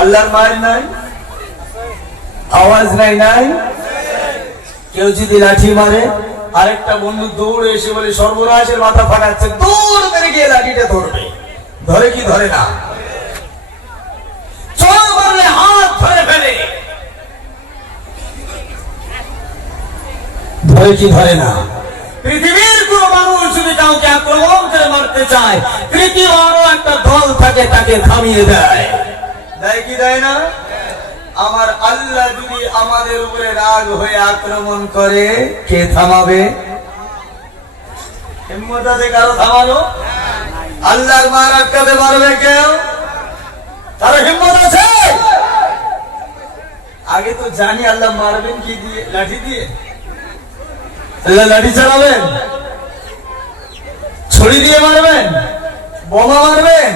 আল্লাহর মার নাই, আওয়াজ নাই নাই। কেউ যদি লাঠি মারে, আরেকটা বন্ধু দৌড়ে এসে বলে সর্বনাশের মাথা ফাটাচ্ছে, দৌড় মেরে গিয়ে লাঠিটা ধরবে। ধরে কি ধরে না? চোর মারলে হাত ধরে ফেলে, ধরে কি ধরে না? পৃথিবীর কোন মানুষ যদি কাউকে আক্রমণ করে মারতে চায়, তৃতীয় আরো একটা দল থাকে তাকে থামিয়ে দেয়। দেয় কি দেয় না? আমার আল্লাহ যদি আমাদের উপরে রাগ হয়ে আক্রমণ করে, কে থামাবে? হিম্মত আছে কারো থামানো? আল্লাহর মার আটকাতে পারবে কেউ? তার হিম্মত আছে? আগে তো জানি আল্লাহ মারবেন কি দিয়ে? লাঠি দিয়ে। আল্লাহ লাঠি চালাবেন, ছুরি দিয়ে মারবেন, বোমা মারবেন?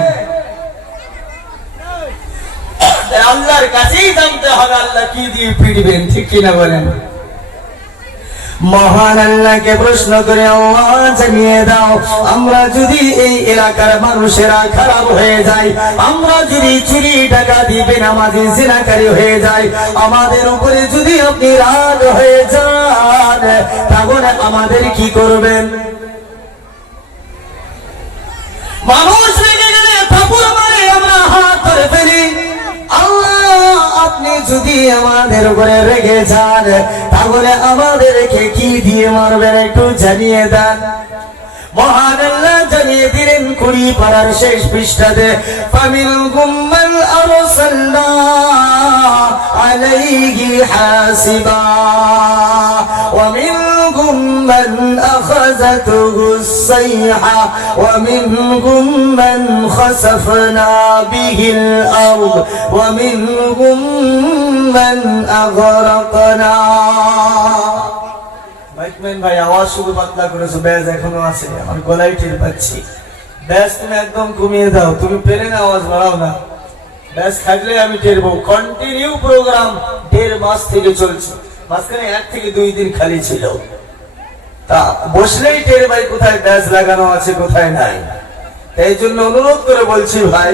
আল্লাহর কাছেই জানতে হবে আল্লাহ কি দিয়ে পিটবেন, ঠিক কিনা বলেন? মহান আল্লাহকে প্রশ্ন করে আল্লাহ জানিয়ে দাও, আমরা যদি এই এলাকার মানুষেরা খারাপ হয়ে যায়, আমরা যদি চুরি ডাকাতি বেনামাজি জিনাকারী হয়ে যাই, আমাদের উপরে যদি আপনি রাগ হয়ে যান, তাহলে আমাদের কি করবেন? মানুষ রেগে গেলে থাপুড় মারে, আমরা হাত ধরে ফেলি। আল্লাহ আপনি যদি আমাদের উপরে রেগে যান, তাহলে আমাদেরকে কি দিয়ে মারবেন একটু জানিয়ে দেন। মহান আল্লাহ জানিয়ে দিলেন 20 পারার শেষ পৃষ্ঠাতে, ফামিনহুম মান আরসালনা আলাইহি হাসিবা ওয়া মিনহুম মান আখাযাতুহু الصيحة ومنهم من خسفنا به الأرض ومنهم من أغرقنا। ভাই আওয়াজ শুধু পাতলা করেছো, ব্যাস এখনো আছে, আমার গলায় টের পাচ্ছি। ব্যাস তুমি একদম কমিয়ে দাও, তুমি পেলে না আওয়াজ বাড়াও না, ব্যাস থাকলে আমি টের পাবো। কন্টিনিউ প্রোগ্রাম 1.5 মাস থেকে চলছে, মাঝখানে 1 থেকে 2 দিন খালি ছিল, তা বসলেই টের ভাই কোথায় ব্যাস লাগানো আছে কোথায় নাই। এই জন্য অনুরোধ করে বলছি ভাই,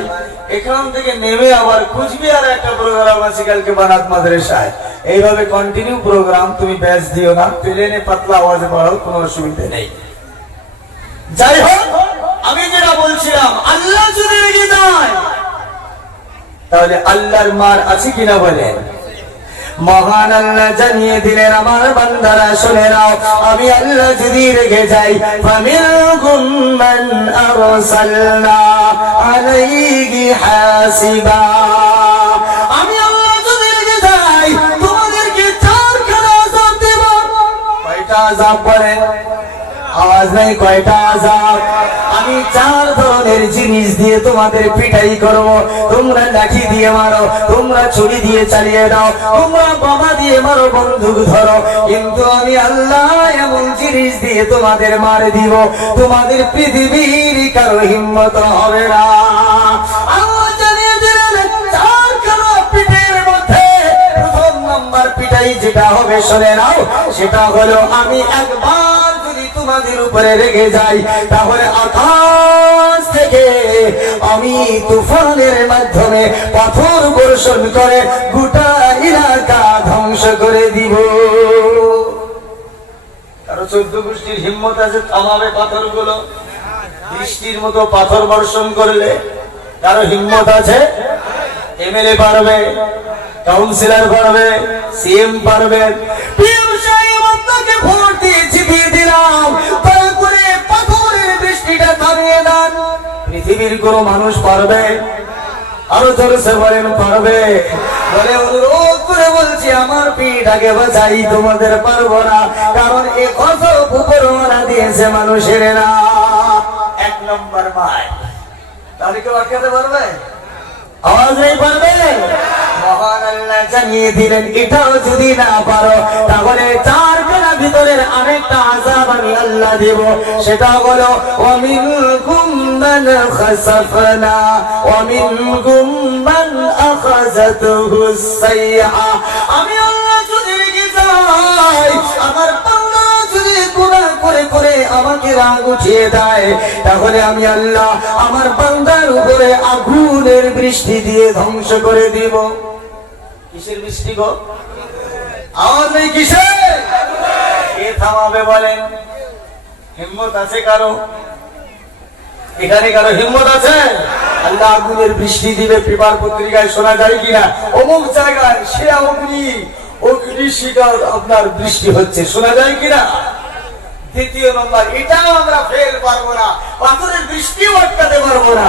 এখান থেকে নেমে আবার কুচবিহার একটা প্রোগ্রাম আছে কালকে বানাত মাদ্রাসায়, এইভাবে কন্টিনিউ প্রোগ্রাম, তুমি ব্যাস দিও না, প্লেনে পাতলা আওয়াজে বাড়াও, কোনো অসুবিধা নেই। যাই হোক, আমি যেটা বলছিলাম, আল্লাহ যদি রেগে যায় তাহলে আল্লাহর মার আছে কিনা বলেন? মহান আল্লাহ জানিয়ে দিলেন, আমার বান্দারা শুনে নাও, আমি আল্লাহ যদি রেগে যাই, ফামিনহুম মান আরসালনা আলাইহি হাসিবা, আমি আল্লাহ যদি রেগে যাই তোমাদেরকে 4 খানা আযাব দেব। কয়টা আযাব বলেন? আওয়াজ নাই, কয়টা আযাব? আমি 4 ধরনের জিনিস দিয়ে তোমাদের পিটাই করব। তোমরা লাঠি দিয়ে মারো, তোমরা ছুরি দিয়ে চালিয়ে দাও, তোমরা বোমা দিয়ে মারো, বন্দুক ধরো, কিন্তু আমি আল্লাহ এমন জিনিস দিয়ে তোমাদের মার দিব, তোমাদের পৃথিবীর কারো হিম্মত হবে না। আল্লাহ জানিয়ে দিলেন 4 খানা পিঠের মধ্যে প্রথম নাম্বার পিটাই যেটা হবে শুনে নাও, সেটা হলো আমি একবার তোমাদের উপরে রেগে যাই, তাহলে আকাশ থেকে আমি তুফানের মাধ্যমে পাথর বর্ষণ করে গোটা এলাকা ধ্বংস করে দিব। কারো 14 গোষ্ঠীর হিম্মত আছে থামাবে পাথরগুলো? বৃষ্টির মতো পাথর বর্ষণ করলে কারো হিম্মত আছে? এমএলএ পারবে, কাউন্সিলর পারবে, সিএম পারবে, পিএম সাহেব আপনাকে ভোট দিয়ে জিতিয়ে দিলাম, তারপরে পাথরের বৃষ্টিটা থামিয়ে দেন, পৃথিবীর কোন মানুষ পারবে? আরো জোরসে বলেন পারবে? বলে অনুরোধ করে বলছি, আমার পিঠ আগে বাঁচাই, তোমাদের পারবো না, কারণ এ কত উপরওয়ালা দিয়েছে মানুষের না। 1 নম্বর মায়, তাহলে কেউ আটকাতে পারবে? আওয়াজ নেই, পারবে? মহান আল্লাহ জানিয়ে দিলেন, এটাও যদি না পারো তাহলে 4 খানা ভিতরের আরেকটা আযাব আমি আল্লাহ দেব, সেটা হলো ওয়ামিনকুম মান খাসাফনা ওয়ামিনকুম মান আখাযাতুহুস সাইহা। আমি আল্লাহ যদি রেগে যাই, আমার বান্দা যদি গুনাহ করে করে আমাকে রাগ উঠিয়ে দেয়, তাহলে আমি আল্লাহ আমার বান্দার উপরে আগুনের বৃষ্টি দিয়ে ধ্বংস করে দিব। কিসের বৃষ্টি গো? আওয়াজ নেই কিসের? কে থামাবে বলেন? হিম্মত আছে কারো? এখানে কারো হিম্মত আছে? আল্লাহ আগুনের বৃষ্টি দিবে, পেপার পত্রিকায় শোনা যায় কিনা অমুক জায়গায় সে অগ্নি শিকার আপনার বৃষ্টি হচ্ছে, শোনা যায় কিনা? দ্বিতীয় নম্বর, এটাও আমরা ফেল পারবো না, পাথরের বৃষ্টিও আটকাতে পারবো না।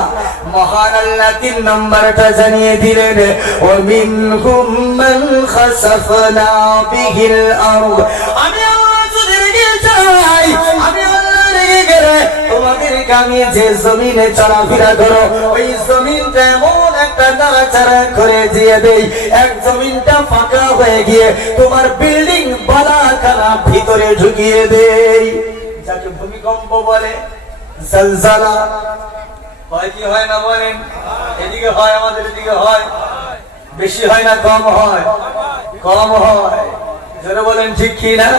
মহান আল্লাহ 3 নম্বরটা জানিয়ে দিলেন, ওয়ামিনহুম মান খাসাফনা বিহিল আরদ। আমি আল্লাহ যদি রেগে যাই, আমি আল্লাহ রেগে গেলে তোমাদেরকে আমি যে জমিনে চলাফেরা করো ওই জমিনটা এমন একটা নাড়াচাড়া করে দিয়ে দেই, এক জমিনটা ফাঁকা হয়ে গিয়ে তোমার বিল্ডিং বালাখানা ভিতরে ঢুকিয়ে দেই, যাকে ভূমিকম্প বলে, জলজালা। হয় কি হয় না বলেন? এদিকে হয়, আমাদের এদিকে হয়। বেশি হয় না কম হয়? কম হয়। যারা বলেন ঠিক কি না?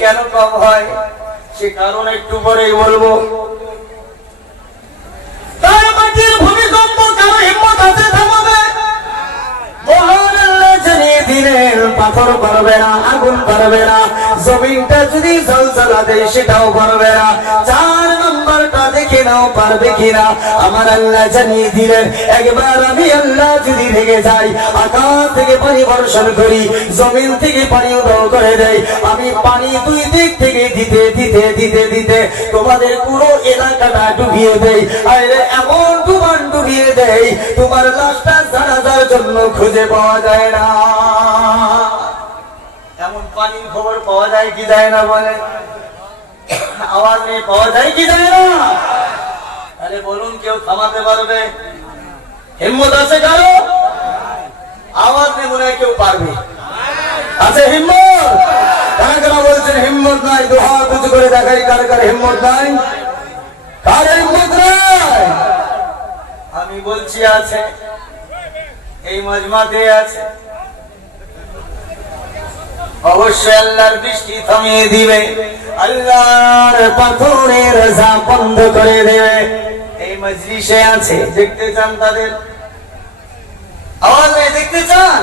কেন কম হয় সে কারণ একটু পরেই বলবো। তার মাটির ভূমিকম্প কারো হিম্মত আছে থামাবে? মহান আল্লাহ জানিয়ে দিলেন, পাথর পারবে না, আগুন পারবে না, জমিনটা যদি জলজলা দেয় সেটাও পারবে না। 4 নম্বরটা দেখে নাও পারবে কিনা। আমার আল্লাহ জানিয়ে দিলেন, একবার আমি আল্লাহ যদি রেগে যাই, আকাশ থেকে পানি বর্ষণ করি, জমিন থেকে পানি উদয় করে দেয়, আমি পানি 2 দিক থেকে দিতে দিতে দিতে দিতে তোমাদের পুরো এলাকাটা ডুবিয়ে দেই। আরে এমন ডুবিয়ে দেয় তোমার লাশটা জানাজার জন্য খুঁজে পাওয়া যায় না। এমন পানির খবর পাওয়া যায় কি যায় না বলে? আওয়াজ নেই, পাওয়া যায় কি যায় না? তাহলে বলুন, কেউ থামাতে পারবে? হিম্মত আছে কারো? আওয়াজ নেই, মনে হয় কেউ পারবে। আছে হিম্মত? কারা কারা বলছেন হিম্মত নাই? 2 হাত উঁচু করে দেখাই, কার কার হিম্মত নাই? কার হিম্মত নাই? আমি বলছি আছে, এই মজমাতে আছে। অবশ্যই আল্লাহর বৃষ্টি থামিয়ে দিবে, আল্লাহর পাথরের ঝাঁপ বন্ধ করে দেবে। এই মজলিসে আছে, দেখতে চান তাদের? আওয়াজ নেই, দেখতে চান?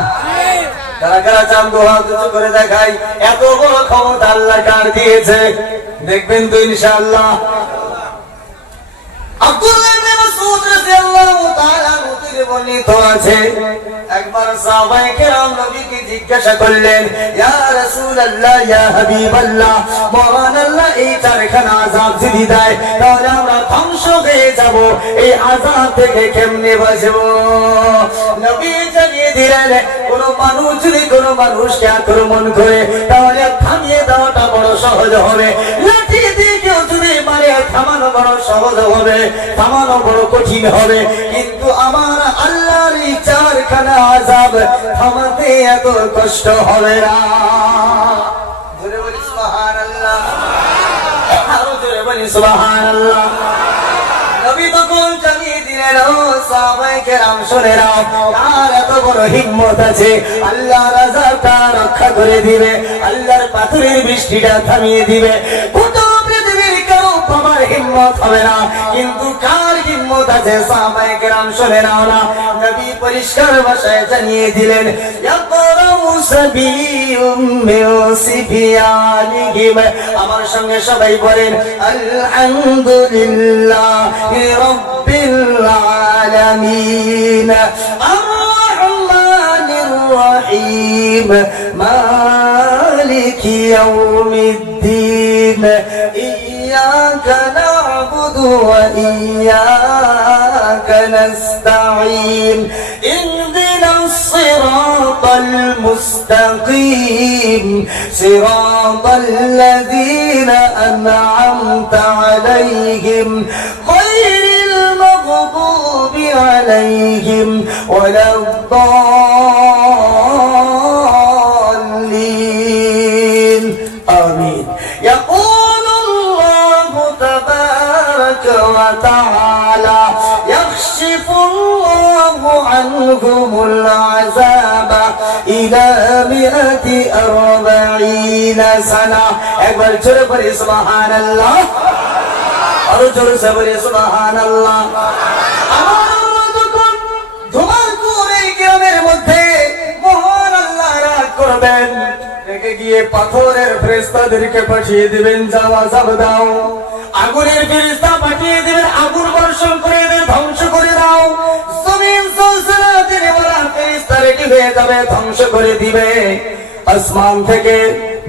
কারা কারা চান? 2 হাত উঁচু করে দেখাই। এত বড় ক্ষমতা আল্লাহ কার দিয়েছে দেখবেন তো ইনশাআল্লাহ। আব্দুল্লাহ ইবনে মাসউদ রাদিয়াল্লাহু তাআলা মুতিরে বর্ণিত আছে, একবার সাহাবায়ে কেরাম নবীকে জিজ্ঞাসা করলেন, ইয়া রাসূলুল্লাহ, ইয়া হাবিবাল্লাহ, মহান আল্লাহ এই 4খানা আযাব যদি দেয় তাহলে আমরা ধ্বংস হয়ে যাব, এই আযাব থেকে কেমনে বাঁচবো? নবী জানিয়ে দিলেন, কোন মানুষ যদি কোন মানুষকে আক্রমণ করে তাহলে থামিয়ে দেওয়াটা বড় সহজ হবে, লাঠি দিয়ে কেউ যদি মারে থামানো বড় সহজ হবে, থামানো বড় কঠিন হবে, কিন্তু আমার আল্লাহর 4খানা আযাব থামাতে এত কষ্ট হবে না। জোরে বলি সুবহানাল্লাহ, আরো জোরে বলি সুবহানাল্লাহ। নবী তখন জানিয়ে দিলেন, ও সাহাবায়ে কেরাম শুনে নাও, কার এত বড় হিম্মত আছে আল্লাহর আযাবটা রক্ষা করে দিবে, আল্লাহর পাথরের বৃষ্টিটা থামিয়ে দিবে। আমার হিম্মত হবে না, কিন্তু কার হিম্মত আছে? সাহাবায়ে কেরাম শুনে নাও না, নবী পরিষ্কার ভাষায় জানিয়ে দিলেন, আমার সঙ্গে সবাই বলেন, আলহামদুলিল্লাহি রাব্বিল আলামিন, আর-রাহমানির রাহিম, মালিকি ইয়াউমিদ্দিন, إياك نعبد وإياك نستعين، اهدنا الصراط المستقيم، صراط الذين أنعمت عليهم غير المغضوب عليهم ولا الضالين، آمين. يقول وتعالى، يخشف الله عنهم العذاب ইলা মিআতি আরবাঈনা সানা। একবার জোরে পড়ি সুবহানাল্লাহ, আরো জোরে পড়ি সুবহানাল্লাহ। আমার যখন ধুমার করে গ্রামের মধ্যে মহান আল্লাহ রাগ করবেন, রেগে গিয়ে পাথরের ফেরেশতাদেরকে পাঠিয়ে দিবেন, যাওয়া যাব দাও। আগুনের ফেরেশতা পাঠিয়ে দিবেন, আগুন বর্ষণ করে দেবে, ধ্বংস করে দাও। জমিন সলসলাতে বলা ফেরেশতা রেডি হয়ে যাবে, ধ্বংস করে দিবে। আসমান থেকে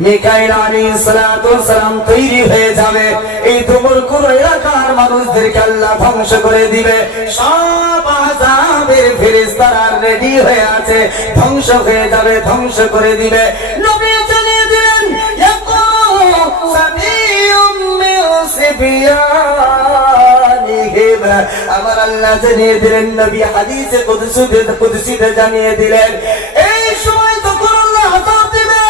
মিকাইল আলাইহিস সালাতু ওয়াস সালাম তৈরি হয়ে যাবে, এই দুমুরকুর এলাকার মানুষদেরকে আল্লাহ ধ্বংস করে দিবে। সব আযাবের ফেরেশতারা রেডি হয়ে আছে, ধ্বংস হয়ে যাবে, ধ্বংস করে দিবে। নবী জানিয়ে দিলেন ইয়াকুমু সাবিয়ুম মিন সিবিয়ানিহিম। আমার আল্লাহ জানিয়ে দিলেন, নবী হাদিসে কুদসিতে জানিয়ে দিলেন, এই সময় তখন আল্লাহ আযাব দিবে।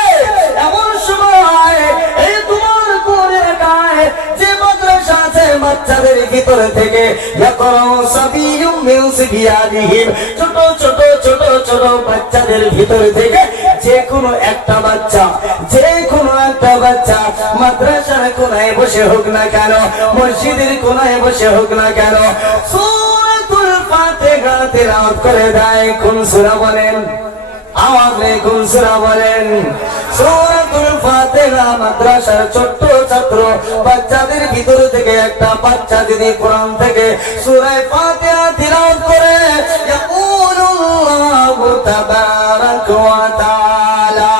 এমন সময় এই তোমার কোরের গায়ে যে মাদ্রাসা আছে, বাচ্চাদের ভিতর থেকে ইয়াকুমু সাবিয়ুম মিন সিবিয়ানিহিম, ছোট ছোট ছোট ছোট বাচ্চাদের ভিতর থেকে যে কোনো একটা বাচ্চা, যে কোনো একটা বাচ্চা মাদ্রাসার কোনায় বসে হোক না কেন, মসজিদের কোনায় বসে হোক না কেন, সূরাতুল ফাতিহা তিলাওয়াত করে দেয়। কোন সূরা বলেন? আওয়াজ নেই, কোন সূরা বলেন? সূরাতুল ফাতিহা। মাদ্রাসার ছোট্ট ছাত্র বাচ্চাদের ভিতর থেকে একটা বাচ্চা যদি কোরআন থেকে সূরা ফাতিহা তিলাওয়াত করে, ইয়াকুলুল্লাহু তাবারাকা ওয়া তাআলা,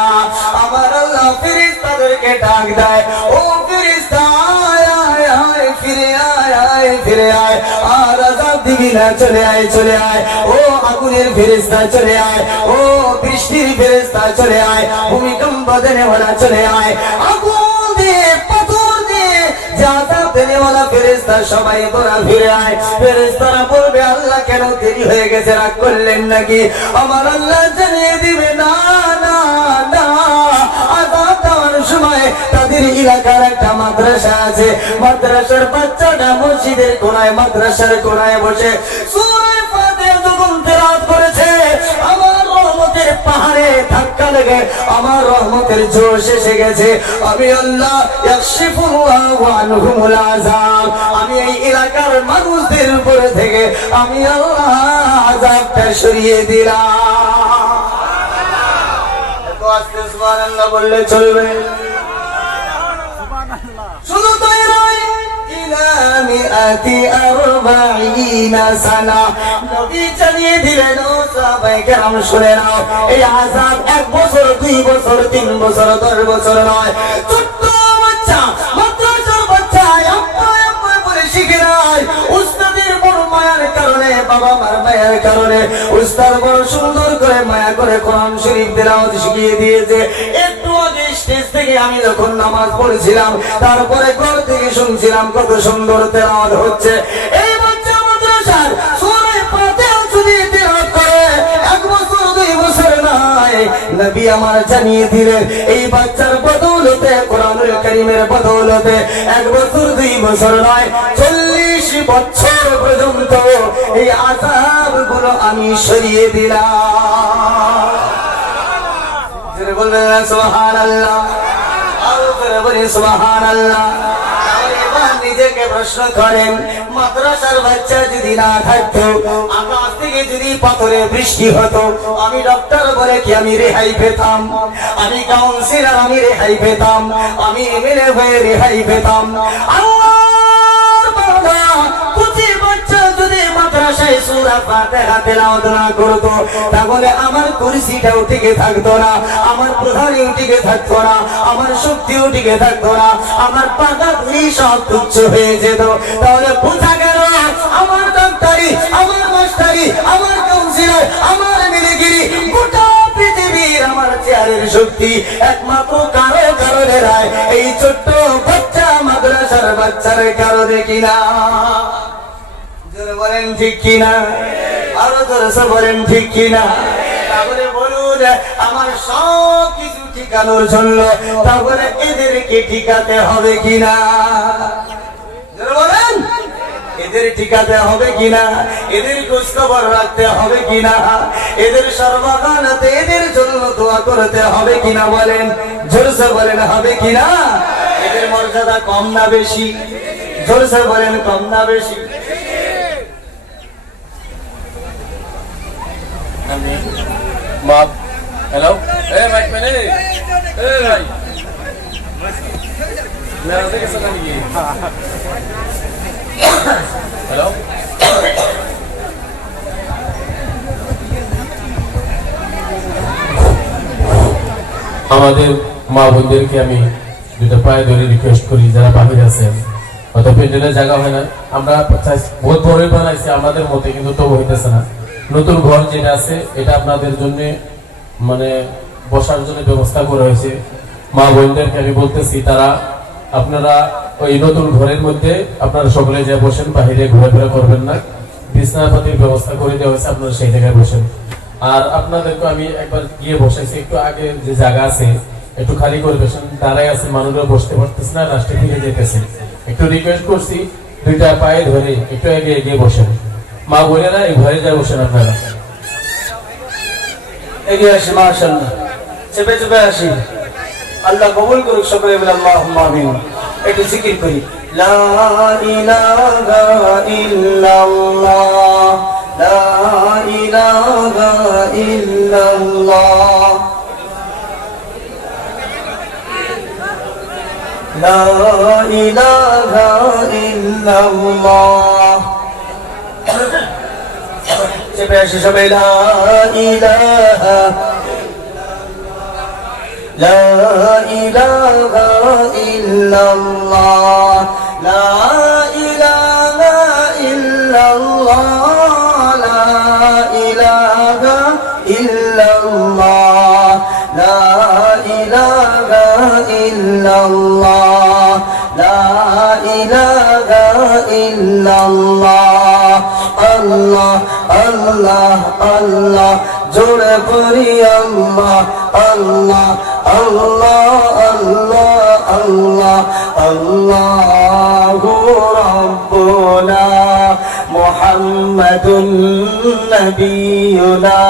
আমার আল্লাহ ফেরেশতাদেরকে ডাক দেয়, ও ফেরেশতা আয় আয় আয়, ফিরে আয় আয়, ফিরে আয়, আর আযাব দিবি না, চলে আয় চলে আয়। ও আগুনের ফেরেশতা চলে আয়, ও বৃষ্টির ফেরেশতা চলে আয়, ভূমিকম্প দেনেওয়ালা চলে আয়, আগুন দিয়ে পাথর দিয়ে যাতা দেনেওয়ালা ফেরেশতা সবাই তোরা ফিরে আয়। ফেরেশতারা বলবে, আল্লাহ কেন দেরি হয়ে গেছে, রাগ করলেন নাকি? আমার আল্লাহ জানিয়ে দিবে, না না না, আযাব দেওয়ার সময় তাদের এলাকার একটা মাদ্রাসা আছে, মাদ্রাসার বাচ্চাটা মসজিদের কোনায়, মাদ্রাসার কোনায় বসে সূরা ফাতিহা যখন তেলাওয়াত করেছে, আমার রহমতের পাহাড়ে ধাক্কা লেগে আমার রহমতের জোশ এসে গেছে। আমি আল্লাহ ইয়াকশিফুল্লাহু আনহুমুল আযাব, আমি এই এলাকার মানুষদের উপর থেকে আমি আল্লাহ আযাবটা সরিয়ে দিলাম। সুবহানাল্লাহ বললে চলবে? শুধু তাই নয়, ইলা মিআতি আরবাঈনা সানা। নবী জানিয়ে দিলেন, ও সাহাবায়ে কেরাম শুনে নাও, এই আযাব 1 বছর 2 বছর 3 বছর 10 বছর নয়। ছোট্ট বাচ্চা, মাদ্রাসার বাচ্চা আম্মা আম্মা বলে শিখে নাই, উস্তাদের বড় মায়ার কারণে, বাবা মার মায়ার কারণে উস্তাদ বড় সুন্দর করে মায়া করে কোরআন শরীফ তেলাওয়াত শিখিয়ে দিয়েছে। একটু আগে স্টেজ থেকে আমি যখন নামাজ পড়েছিলাম, তারপরে ঘর থেকে শুনছিলাম কত সুন্দর তেলাওয়াত হচ্ছে। এই বাচ্চা মাদ্রাসার সূরা ফাতিহা যদি তেলাওয়াত করে 1 বছর 2 বছর নয়, নবী আমার জানিয়ে দিলেন, এই বাচ্চার বদৌলতে, কোরআনুল কারীমের বদৌলতে 1 বছর 2 বছর নয়, 40 বছর পর্যন্ত এই আযাবগুলো আমি সরিয়ে দিলাম। জোরে বলবেন সুবহানাল্লাহ, আরো জোরে বলেন সুবহানাল্লাহ। নিজেকে প্রশ্ন করেন, মাদ্রাসার বাচ্চা যদি না থাকতো, আকাশ থেকে যদি পাথরে বৃষ্টি হতো, আমি ডক্টর বলে কি আমি রেহাই পেতাম? আমি কাউন্সিলর আমি রেহাই পেতাম? আমি এমএলএ হয়ে রেহাই পেতাম? আল্লাহর বান্দা কুচি বাচ্চা যদি মাদ্রাসায় সূরা ফাতিহা তেলাওয়াত না করতো, তাহলে আমার কুরসিটাও টিকে থাকতো না, আমার প্রধানিও টিকে থাকতো না, আমার শক্তিও টিকে থাকতো না, আমার পাকাত সব তুচ্ছ হয়ে যেত। তাহলে বোঝা গেল আমার ডাক্তারি, আমার মাস্টারি, আমার কাউন্সিলর, আমার মিলিগিরি, গোটা পৃথিবীর আমার চেয়ারের শক্তি একমাত্র কারো কারণে নয়, এই ছোট্ট বাচ্চা মাদ্রাসার বাচ্চার কারণে কিনা। জোরে বলেন ঠিক কিনা, আরো জোরে বলেন ঠিক কিনা। তাহলে বলুন, আমার সব কিছু ঠিকানোর জন্য তাহলে এদেরকে ঠিকাতে হবে কিনা? জোরে বলেন, এদের টিকাতে হবে কিনা, এদের খোঁজ খবর রাখতে হবে কিনা, এদের সর্বকালতে এদের জন্য দোয়া করতে হবে কিনা, বলেন জোরসে বলেন হবে কিনা? এদের মর্যাদা কম না বেশি? জোরসে বলেন কম না বেশি? हेलो ए माइक मैंने ए भाई मेरा से कैसा नहीं है हेलो আমাদের মা বোনদেরকে আমি দুটো পায়ে ধরে রিকোয়েস্ট করি, যারা বাহির আছেন হয়তো প্যান্ডেলের জায়গা হয় না, আমরা বহুত বড়ই বানাইছি আমাদের মতে, কিন্তু তো হইতেছে না। নতুন ঘর যেটা আছে এটা আপনাদের জন্য মানে বসার জন্য ব্যবস্থা করা হয়েছে। মা বোনদেরকে আমি বলতেছি, তারা আপনারা ওই নতুন ঘরের মধ্যে আপনারা সকলে যে বসেন, বাহিরে ঘোরাফেরা করবেন না। বিছানাপাতির ব্যবস্থা করে দেওয়া হয়েছে, আপনারা সেই জায়গায় বসেন। আর আপনাদেরকে আমি একবার গিয়ে বসাইছি, একটু আগে যে জায়গা আছে একটু খালি করে বসেন, দাঁড়ায় আছে মানুষরা বসতে পারতেছে না, রাস্তায় ফিরে যেতেছে। একটু রিকোয়েস্ট করছি দুইটা পায়ে ধরে একটু এগিয়ে এগিয়ে বসেন। মা বোনেরা এই ঘরে যায় বসেন, আপনারা এগিয়ে আসি, মাশাআল্লাহ চেপে চেপে আসি। আল্লাহ কবুল করুক সকলে বলে আল্লাহুম্মা আমিন। একটু জিকির করি, লা ইলাহা ইল্লাল্লাহ, লা ইলাহা ইল্লাল্লাহ, লা ইলাহা ইল্লাল্লাহ। চেপে আসি সবাই, লা ইলাহা, লা ইলাহা ইল্লাল্লাহ, লা ইলাহা ইল্লাল্লাহ, লা ইলাহা ইল্লাল্লাহ, লা ইলাহা ইল্লাল্লাহ, লা ইলাহা ইল্লাল্লাহ। আল্লাহ আল্লাহ আল্লাহ, জোরে পড়ি আল্লাহ আল্লাহ আল্লাহ আল্লাহ আল্লাহ। আল্লাহু রাব্বুনা মুহাম্মাদুন নাবিয়ুনা,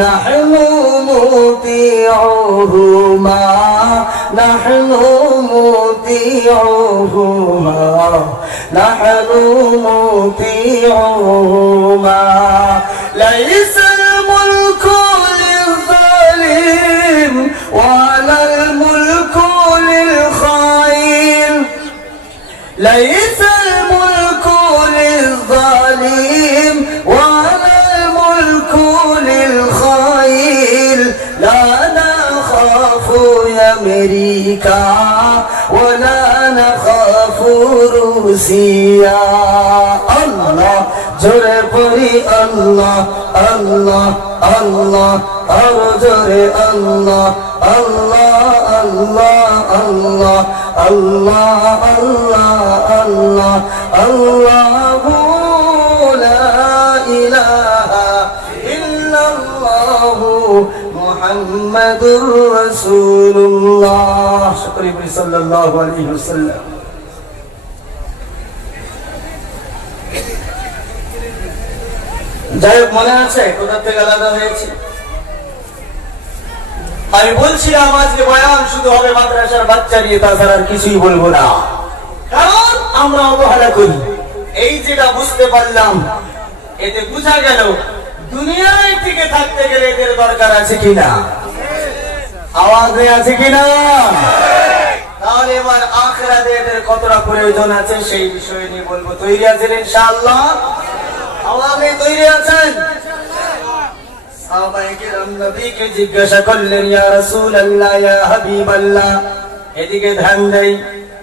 নাহনু মুতিউহু মা, নাহনু মুতিউহু মা, নাহনু মুতিউহু মা। লাইসাল মুলকু লিল-যালিম ওয়ালাল মুলকু লিল-খাইন, লাইসাল মুলকু লিল-যালিম ওয়ালাল মুলকু লিল-খাইন, লা নাখাফু আমেরিকা ওয়ালা নাখাফু রুসিয়া। আল্লাহ জোরে পড়ি আল্লাহ আল্লাহ আল্লাহ, আরো জোরে আল্লাহ আল্লাহ আল্লাহ আল্লাহ আল্লাহ আল্লাহ আল্লাহ। আল্লাহু লা ইলাহা ইল্লাল্লাহু মুহাম্মাদুর রাসূলুল্লাহ, শুকরি বলি সাল্লাল্লাহু আলাইহি ওয়াসাল্লাম। যাই হোক, মনে আছে কোথা থেকে আলাদা হয়েছে? আমি বলছিলাম আজকে বয়ান শুধু হবে মাদ্রাসার বাচ্চা নিয়ে, তাছাড়া আর কিছুই বলবো না, কারণ আমরা অবহেলা করি। এই যেটা বুঝতে পারলাম, এতে বোঝা গেল দুনিয়ায় টিকে থাকতে গেলে এদের দরকার আছে কিনা, আওয়াজ আছে কিনা। তাহলে এবার আখিরাতে এদের কতটা প্রয়োজন আছে সেই বিষয় নিয়ে বলবো। তৈরি আছেন ইনশাআল্লাহ? আওয়াজে তৈরি আছেন? সাহাবায়ে কিরাম নবীকে জিজ্ঞাসা করলেন, ইয়া রাসূলুল্লাহ, ইয়া হাবিবাল্লাহ, এদিকে ধ্যান দেই।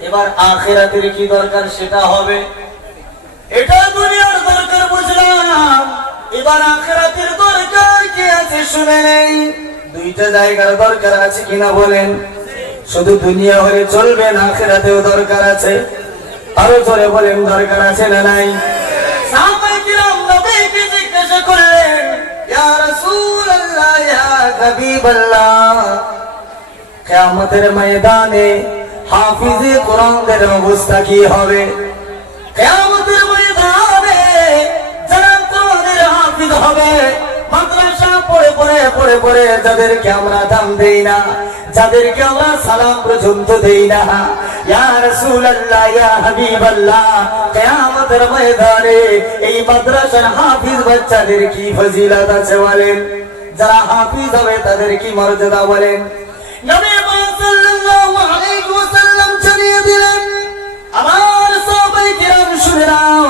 এবার আখিরাতের কি দরকার সেটা হবে। এটা দুনিয়ার দরকার বুঝলাম, এবার আখিরাতের দরকার কি আছে শুনে নেই। দুইটা জায়গার দরকার আছে কিনা বলেন? শুধু দুনিয়া হলে চলবে না, আখিরাতেও দরকার আছে। আরো জোরে বলেন, দরকার আছে না নাই? সাহাবায়ে কিরাম নবীকে জিজ্ঞাসা করলেন, ইয়া রাসূলুল্লাহ, ইয়া হাবিবাল্লাহ, কিয়ামতের ময়দানে হাফিজে কোরআনের অবস্থা কি হবে? কিয়ামতের ময়দানে হাফিজ হবে। মাদ্রাসা পড়ে যাদেরকে আমরা দাম দেই না, যাদেরকে আমরা সালাম পর্যন্ত দেই না, ইয়া রাসূলুল্লাহ ইয়া হাবিবাল্লাহ, কিয়ামতের ময়দানে এই মাদ্রাসার হাফিজ বাচ্চাদের কি ফজিলত আছে বলেন? যারা হাফিজ হবে তাদের কি মর্যাদা বলেন? নবী সাল্লাল্লাহু আলাইহি ওয়াসাল্লাম জানিয়ে দিলেন, আমার সাহাবায়ে কিরাম শুনে নাও,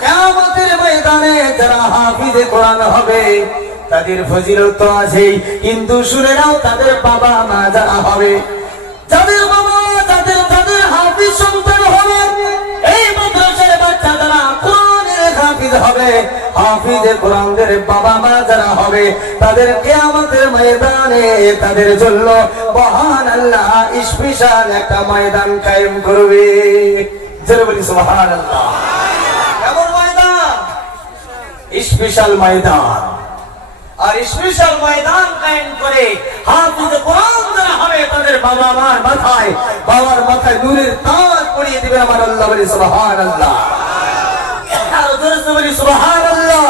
কিয়ামতের ময়দানে যারা হাফিজে কোরআন হবে তাদের ফজিলত তো আছেই, কিন্তু শুনে নাও তাদের বাবা মা যারা হবে, যাদের বাবা যাদের হাফিজ সন্তান হবে, এই মাদ্রাসার বাচ্চা যারা কোরআনের হাফিজ হবে, হাফিজে কোরআনের বাবা মা যারা হবে, তাদের কিয়ামতের ময়দানে তাদের জন্য মহান আল্লাহ স্পেশাল একটা ময়দান কায়েম করবে। জোরে বলি সুবহানাল্লাহ। কেমন ময়দান? স্পেশাল ময়দান। আর স্পেশাল ময়দান কায়েম করে হাফিজ কোরআন যারা হবে তাদের বাবার মাথায় নূরের তাজ পরিয়ে দিবে আমার আল্লাহ। বলি সুবহানাল্লাহ। আর জোরে বলি সুবহানাল্লাহ।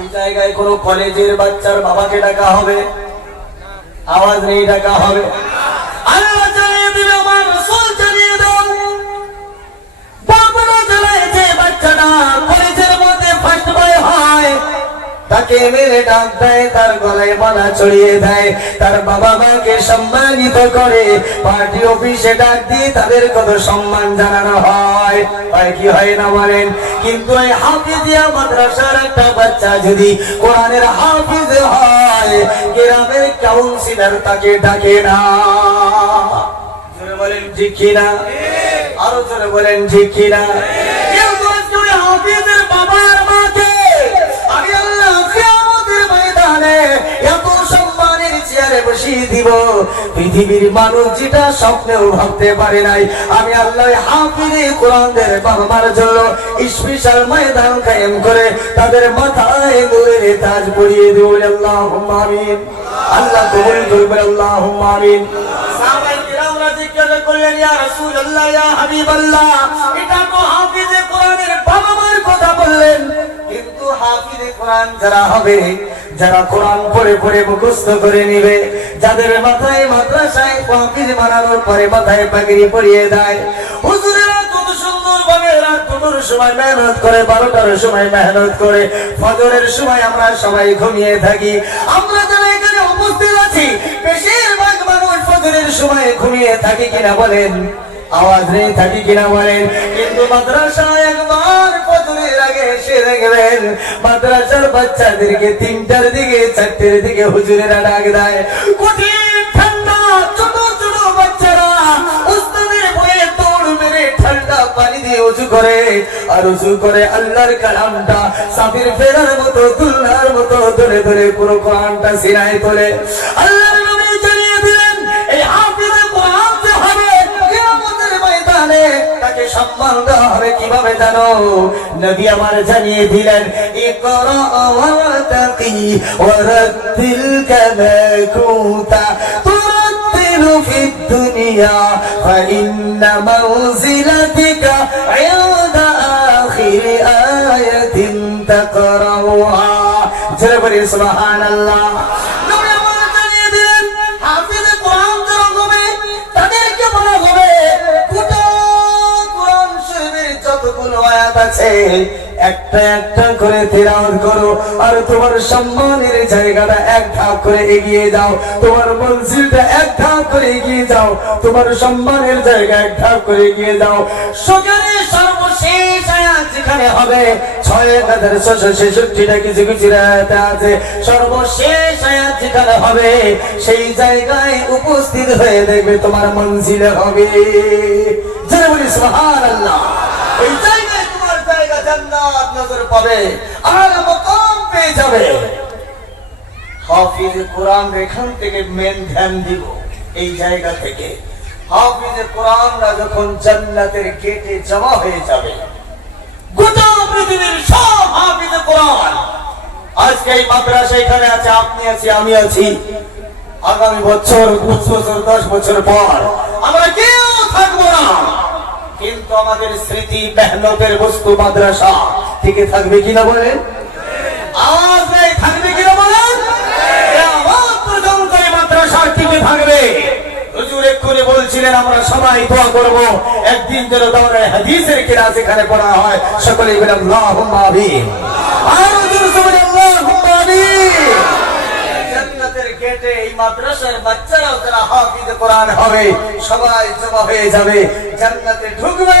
এই জায়গায় কোন কলেজের বাচ্চার বাবাকে ডাকা হবে? আওয়াজ নেই, ডাকা হবে। আল্লাহ জানিয়ে দিবে, আমার রাসূল জানিয়ে দাও, বাবা জানায় যে বাচ্চাটা কলেজের মধ্যে ফার্স্ট বয় হয়, তাকে মেরে ডাক দেয়, তার গলায় মালা চড়িয়ে দেয়, তার বাবা মাকে সম্মানিত করে, পার্টি অফিসে ডাক দিয়ে তাদের কত সম্মান জানানো হয়, কি হয় না বলেন? কিন্তু এই হাফিজিয়া মাদ্রাসার একটা বাচ্চা যদি কোরআনের হাফিজ হয়, গ্রামের কাউন্সিলর তাকে ডাকে না। জোরে বলেন ঠিক কিনা? আরো জোরে বলেন ঠিক কিনা? কিন্তু আজকে ওই হাফিজের বাবার মাকে আমি আল্লাহ কিয়ামতের ময়দানে এত সম্মানের চেয়ারে বসিয়ে দিব, পৃথিবীর মানুষ যেটা স্বপ্নেও ভাবতে পারে নাই। আমি আল্লাহ হাফিজে কোরআনের বাবা মার জন্য স্পেশাল ময়দান কায়েম করে তাদের মাথায় নূরের তাজ পরিয়ে দেব। আল্লাহুম্মা আমিন। আল্লাহ কবুল করবেন। আল্লাহুম্মা আমিন। সাহাবায়ে কিরামরা জিজ্ঞাসা করলেন, ইয়া রাসূলুল্লাহ ইয়া হাবিবাল্লাহ, এটা তো হাফিজে কোরআনের বাবা মার কথা বললেন, কিন্তু হাফিজে কোরআন যারা হবে, যারা কোরআন পড়ে মুখস্থ করে নিবে, যাদের মাথায় মাদ্রাসায় হাফিজ বানানোর পরে মাথায় পাগড়ি পরিয়ে দেয়, হুজুরেরা কত সুন্দর ভাবে রাত দুটোর সময় মেহনত করে, 12টার সময় মেহনত করে, ফজরের সময় আমরা সবাই ঘুমিয়ে থাকি। আমরা যারা এখানে উপস্থিত আছি বেশিরভাগ মানুষ ফজরের সময় ঘুমিয়ে থাকি কিনা বলেন? আওয়াজ নেই, থাকি কিনা বলেন? কিন্তু মাদ্রাসায় একবার ফজরের আগে এসে দেখবেন মাদ্রাসার বাচ্চাদেরকে 3টার দিকে 4টের দিকে হুজুরেরা ডাক দেয়। কঠিন ঠান্ডা, ছোট ছোট বাচ্চারা উস্তাদের বয়ে দৌড় মেরে ঠান্ডা পানি দিয়ে উজু করে, আর উজু করে আল্লাহর কালামটা সাফির ফেরার মতো দুল্লার মতো ধরে ধরে পুরো কোরআনটা সিনায় তোলে। আল্লাহর নবী জানিয়ে দিলেন, এই হাফিজে কোরআন যে হবে কিয়ামতের ময়দানে তাকে সম্মান দেওয়া হবে কিভাবে জানো? নবী আমার জানিয়ে দিলেন, ইকরা ওয়াতাকি ওয়ারাতিল কামা কুনতা তুরাতিলু ফিদ দুনিয়া ফাইন্না মানজিলাতিকা ইনদা আখির আয়াতিন তাকরাউহা। জোরে বলি সুবহানাল্লাহ। নবী আমার জানিয়ে দিলেন, হাফিজে কোরআন যারা হবে তাদেরকে বলা হবে পুরো কোরআন শরীফের যতগুলো আয়াত আছে একটা একটা করে তিলাওয়াত করো, আর তোমার সম্মানের জায়গাটা এক ধাপ করে এগিয়ে যাও, তোমার মঞ্জিলটা এক ধাপ করে এগিয়ে যাও, তোমার সম্মানের জায়গা এক ধাপ করে এগিয়ে যাও। সকালে সর্বশেষ আয়াত যেখানে হবে ৬,৬৬৬টা কিছু কিছু আয়াত আছে, সর্বশেষ আয়াত যেখানে হবে সেই জায়গায় উপস্থিত হয়ে দেখবে তোমার মঞ্জিলে হবে। যারা বলি সুবহানাল্লাহ। ওই জায়গায় তোমার জায়গা জান্নাত নজর পাবে, আর মাকাম পেয়ে যাবে। হাফিজ কোরআন এখান থেকে মেন ধ্যান দিব, এই জায়গা থেকে হাফিজ কোরআনরা যখন জান্নাতের গেটে জমা হয়ে যাবে, গোটা পৃথিবীর সব হাফিজ কোরআন আজকে এই মাদ্রাসা এখানে আছে, আপনি আছি, আমি আছি, আগামী বছর 5 বছর 10 বছর পর আমরা কেউ থাকবো না, কিন্তু আমাদের স্মৃতি মেহনতের বস্তু মাদ্রাসা টিকে থাকবে কিনা বলেন? আওয়াজ নেই, থাকবে কিনা বলেন? কিয়ামত পর্যন্ত এই মাদ্রাসা টিকে থাকবে। হুজুর এক্ষুনি বলছিলেন আমরা সবাই দোয়া করব একদিন যেন দাওরায়ে হাদিসের কিরাত এখানে পড়া হয়। সকলেই বলেন আল্লাহুম্মা আমিন। আর হুজুর বলেন আল্লাহুম্মা আমিন। জান্নাতের গেটে এই মাদ্রাসার বাচ্চারাও যারা হাফিজ কোরআন হবে সবাই জমা হয়ে যাবে, জান্নাতে ঢুকবে।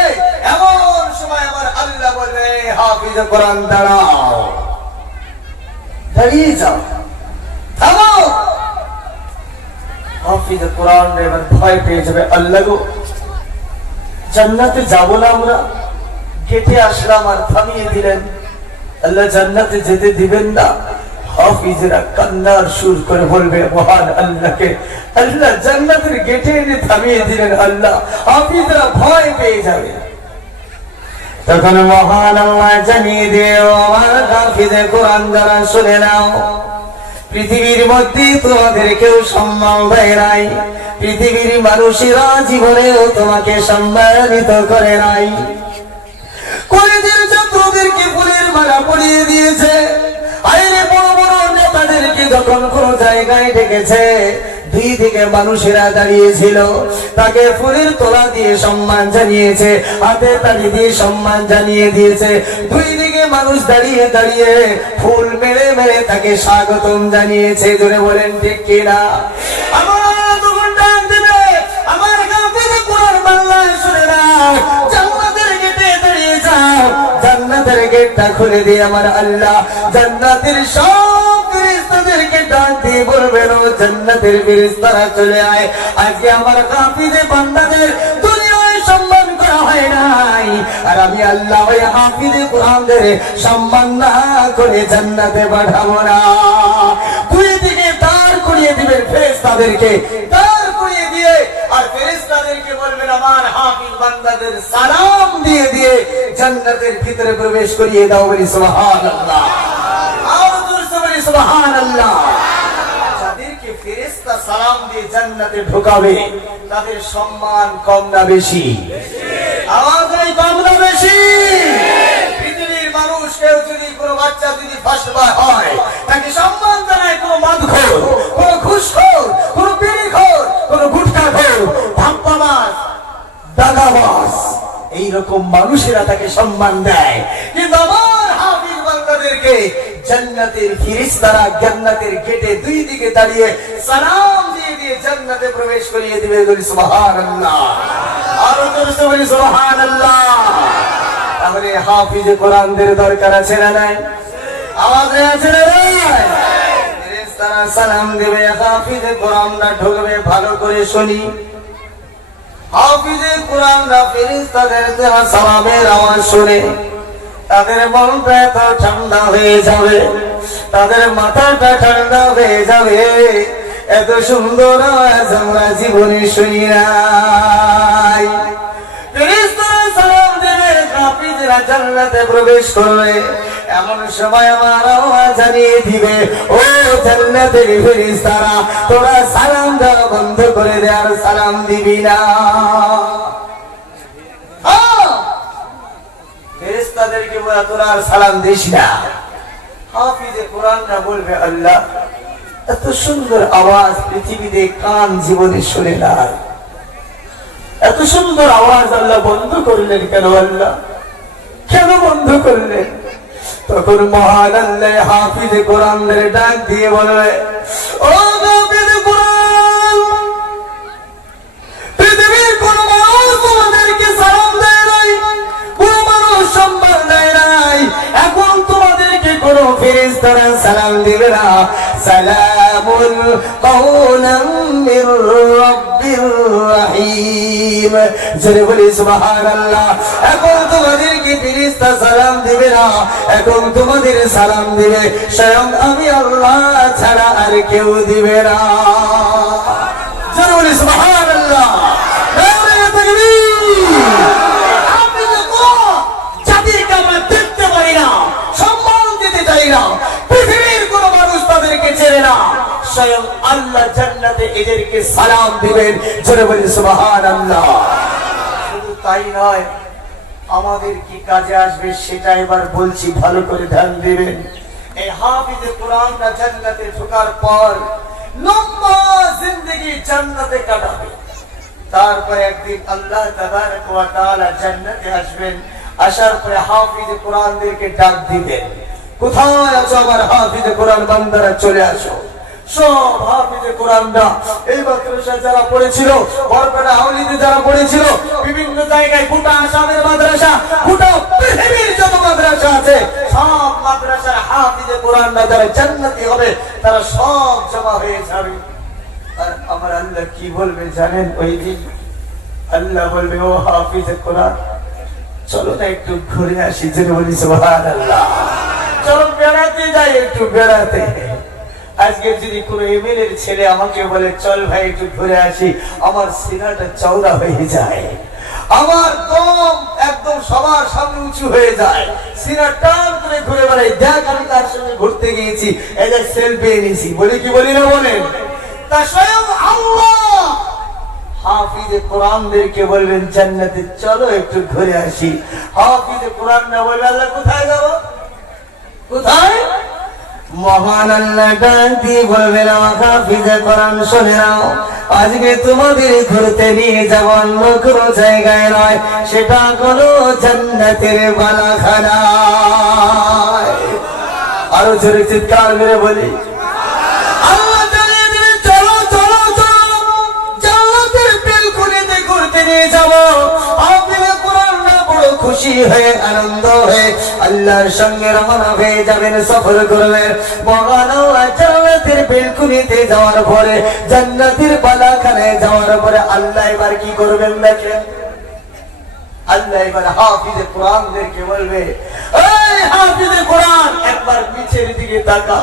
এমন সময় আমার আল্লাহ বলবে হাফিজ কোরআন দাঁড়াও, দাঁড়িয়ে যাও, থামো। হাফিজ কোরআন এবার ভয় পেয়ে যাবে, আল্লাহ গো জান্নাতে যাব না, আমরা গেটে আসলাম আর থামিয়ে দিলেন, আল্লাহ জান্নাতে যেতে দিবেন না। হাফিজরা কান্নার সুর করে বলবে মহান আল্লাহকে, আল্লাহ জান্নাতের গেটে এনে থামিয়ে দিলেন, আল্লাহ। হাফিজরা ভয় পেয়ে যাবে। তখন মহান আল্লাহ জানিয়ে দিও আমার হাফিজে কোরআন যারা শুনে নাও, পৃথিবীর মধ্যে তোমাদের কেউ সম্মান দেয় নাই, পৃথিবীর মানুষেরা জীবনেও তোমাকে সম্মানিত করে নাই। কলেজের ছাত্রদেরকে ফুলের মালা পরিয়ে দিয়েছে, আইনে বড় বড় নেতাদেরকে যখন কোন জায়গায় ডেকেছে দুই দিকে মানুষেরা দাঁড়িয়েছিল, তাকে ফুলের তোলা দিয়ে সম্মান জানিয়েছে, হাতে তালি দিয়ে সম্মান জানিয়ে দিয়েছে। দুই দিকে মানুষ দাঁড়িয়ে দাঁড়িয়ে ফুল মেরে মেরে তাকে স্বাগতম জানিয়েছে। জোরে বলেন ঠিক কিনা? আমার তখন ডাক দেবে, আমার হাফিজে কোরআন বাংলায় শুনে নাও, জান্নাতের গেটে দাঁড়িয়ে যাও। জান্নাতের গেটটা খুলে দিয়ে আমার আল্লাহ জান্নাতের সব ফেরেশতাদেরকে ডাক দিয়ে বলবেন ও জান্নাতের ফেরেশতারা চলে আয়। আজকে আমার হাফিজে বান্দাদের দুনিয়ায় সম্মান করা হয় নাই, আর আমি আল্লাহ ওই হাফিজে কোরআনদের সম্মান না করে জান্নাতে পাঠাবো না। দুই দিকে দাঁড় করিয়ে দিবেন ফেরেশতাদেরকে, দাঁড় করিয়ে দিয়ে আর ফেরেশতাদেরকে বলবেন আমার হাফিজ বান্দাদের সালাম দিয়ে দিয়ে জান্নাতের ভিতরে প্রবেশ করিয়ে দাও। বলি সুবহানাল্লাহ, আর জোরে বলি সুবহানাল্লাহ। যাদেরকে ফেরেশতা সালাম দিয়ে জান্নাতে ঢোকাবে তাদের সম্মান কম না বেশি? আওয়াজ এই কম না বেশি? পৃথিবীর মানুষ কেউ যদি কোনো বাচ্চা যদি ফার্স্ট বার হয় তাকে সম্মান জানায় কোনো মদখোর, কোনো ঘুষখোর, কোনো বিড়িখোর, কোনো গুটখাখোর, ধাপ্পাবাজ, দাগাবাজ, এইরকম মানুষেরা তাকে সম্মান দেয়। কিন্তু আমার হাফিজ বান্দাদেরকে জান্নাতের ফেরেশতারা জান্নাতের গেটে দুই দিকে দাঁড়িয়ে সালাম দিয়ে দিয়ে জান্নাতে প্রবেশ করিয়ে দিবে। বলি সুবহানাল্লাহ, আর জোরে বলি সুবহানাল্লাহ। তাহলে হাফিজে কোরআনদের দরকার আছে না নাই? আওয়াজ আছে না নাই? ফেরেশতারা সালাম দেবে, হাফিজে কোরআনরা ঢুকবে। ভালো করে শুনি, হাফিজে কোরআনরা ফেরেশতাদের দেওয়া সালামের আওয়াজ শুনে তাদের মনটা এত ঠান্ডা হয়ে যাবে, তাদের মাথাটা ঠান্ডা হয়ে যাবে। এত সুন্দর আওয়াজ আমরা জীবনে শুনি নাই। ফেরেশতারা সালাম দেবে, হাফিজরা জান্নাতে প্রবেশ করবে। এমন সময় আমার আওয়াজ জানিয়ে দিবে ও জান্নাতের ফেরেশতারা তোরা সালাম দেওয়া বন্ধ করে দে, আর সালাম দিবি না। ফেরেশতাদেরকে বলা তোরা আর সালাম দিস না। হাফিজে কোরআনরা বলবে আল্লাহ এত সুন্দর আওয়াজ পৃথিবীতে কান জীবনে শুনে না, এত সুন্দর আওয়াজ আল্লাহ বন্ধ করলেন কেন? আল্লাহ কেন বন্ধ করলেন? তখন মহান আল্লাহ হাফিজে কোরআনদের ডাক দিয়ে বলবে ও হাফিজে কোরআন, পৃথিবীর কোন মানুষ তোমাদেরকে সালাম দেয় নাই, কোন মানুষ সম্মান দেয় নাই, এখন তোমাদেরকে কোন ফেরেশতারা সালাম দিবে না। সালামুন কাওলাম মির রাব্বির রহিম। জোরে বলি সুবহানাল্লাহ। এখন তোমাদেরকে ফেরেশতা সালাম দিবে না, এখন তোমাদের সালাম দিবে স্বয়ং আমি আল্লাহ ছাড়া আর কেউ দিবে না। জোরে বলি সুবহানাল্লাহ। নারে তাকবীর। হাফিজে কোরআন যাদেরকে আমরা দেখতে পাই না, সম্মান দিতে চাই না, পৃথিবীর কোন মানুষ তাদেরকে চেনে না, স্বয়ং আল্লাহ জান্নাতে এদেরকে সালাম দিবেন। জোরে বলি সুবহানাল্লাহ। শুধু তাই নয়, আমাদের কি কাজে আসবে সেটা এবার বলছি, ভালো করে ধ্যান দিবেন। এই হাফিজে কোরআনরা জান্নাতে ঢোকার পর লম্বা জিন্দেগি জান্নাতে কাটাবে। তারপরে একদিন আল্লাহ তাবারক ওয়া তাআলা জান্নাতে আসবেন, আসার পরে হাফিজে কোরআনদেরকে ডাক দিবেন, কোথায় আছো আমার হাফিজে কোরআন বান্দারা, চলে আসো। সব হাফিজে কোরআনরা এই মাদ্রাসায় যারা পড়েছিল, বরপেটা হাউলিতে যারা পড়েছিল, বিভিন্ন জায়গায় গোটা আসামের মাদ্রাসা, গোটা পৃথিবীর যত মাদ্রাসা আছে, সব মাদ্রাসার হাফিজে কোরআনরা যারা জান্নাতি হবে, তারা সব জমা হয়ে যাবে। আর আমার আল্লাহ কি বলবে জানেন? ওই দিন আল্লাহ বলবে, ও হাফিজে কোরআন, চলো না একটু ঘুরে আসি। যেন বলি সুবহানাল্লাহ, চলো বেড়াতে যাই, একটু বেড়াতে। আজকে যদি কোনো এমএলএ এর ছেলে আমাকে বলে চল ভাই একটু ঘুরে আসি, আমার সিনাটা চওড়া হয়ে যায়, আমার দম একদম সবার সামনে উঁচু হয়ে যায়, সিনা টান করে ঘুরে বেড়াই। দেখ আমি তার সঙ্গে ঘুরতে গিয়েছি, এই যে সেলফি এনেছি, বলি কি বলি না বলেন? তা স্বয়ং আল্লাহ হাফিজে কোরআনদেরকে বলবেন জান্নাতে চলো একটু ঘুরে আসি। হাফিজে কোরআন না বললে আল্লাহ কোথায় যাব? কোথায়? মহান আল্লাহ ডাক দিয়ে বলবেন, হাফিজে কোরআন শুনে নাও, আজকে তোমাদের ঘুরতে নিয়ে যাব অন্য কোনো জায়গায় নয়, সেটা কোনো জান্নাতের বালাখানায়। আরো জোরে চিৎকার করে বলি, আল্লাহ জানিয়ে দিলেন চলো চলো চলো জান্নাতের বেলকনিতে ঘুরতে নিয়ে যাব। হাফিজে কোরআনরা বড় খুশি হয়ে আনন্দ হয়ে আল্লাহর সঙ্গে রওনা হয়ে যাবেন, সফর করবেন। মহান আল্লাহ জান্নাতের বেলকনিতে যাওয়ার পরে, জান্নাতের বালাখানায় যাওয়ার পরে আল্লাহ এবার কি করবেন দেখেন। আল্লাহ এবার হাফিজে কোরআনদেরকে বলবে, এই হাফিজে কোরআন একবার নিচের দিকে তাকা।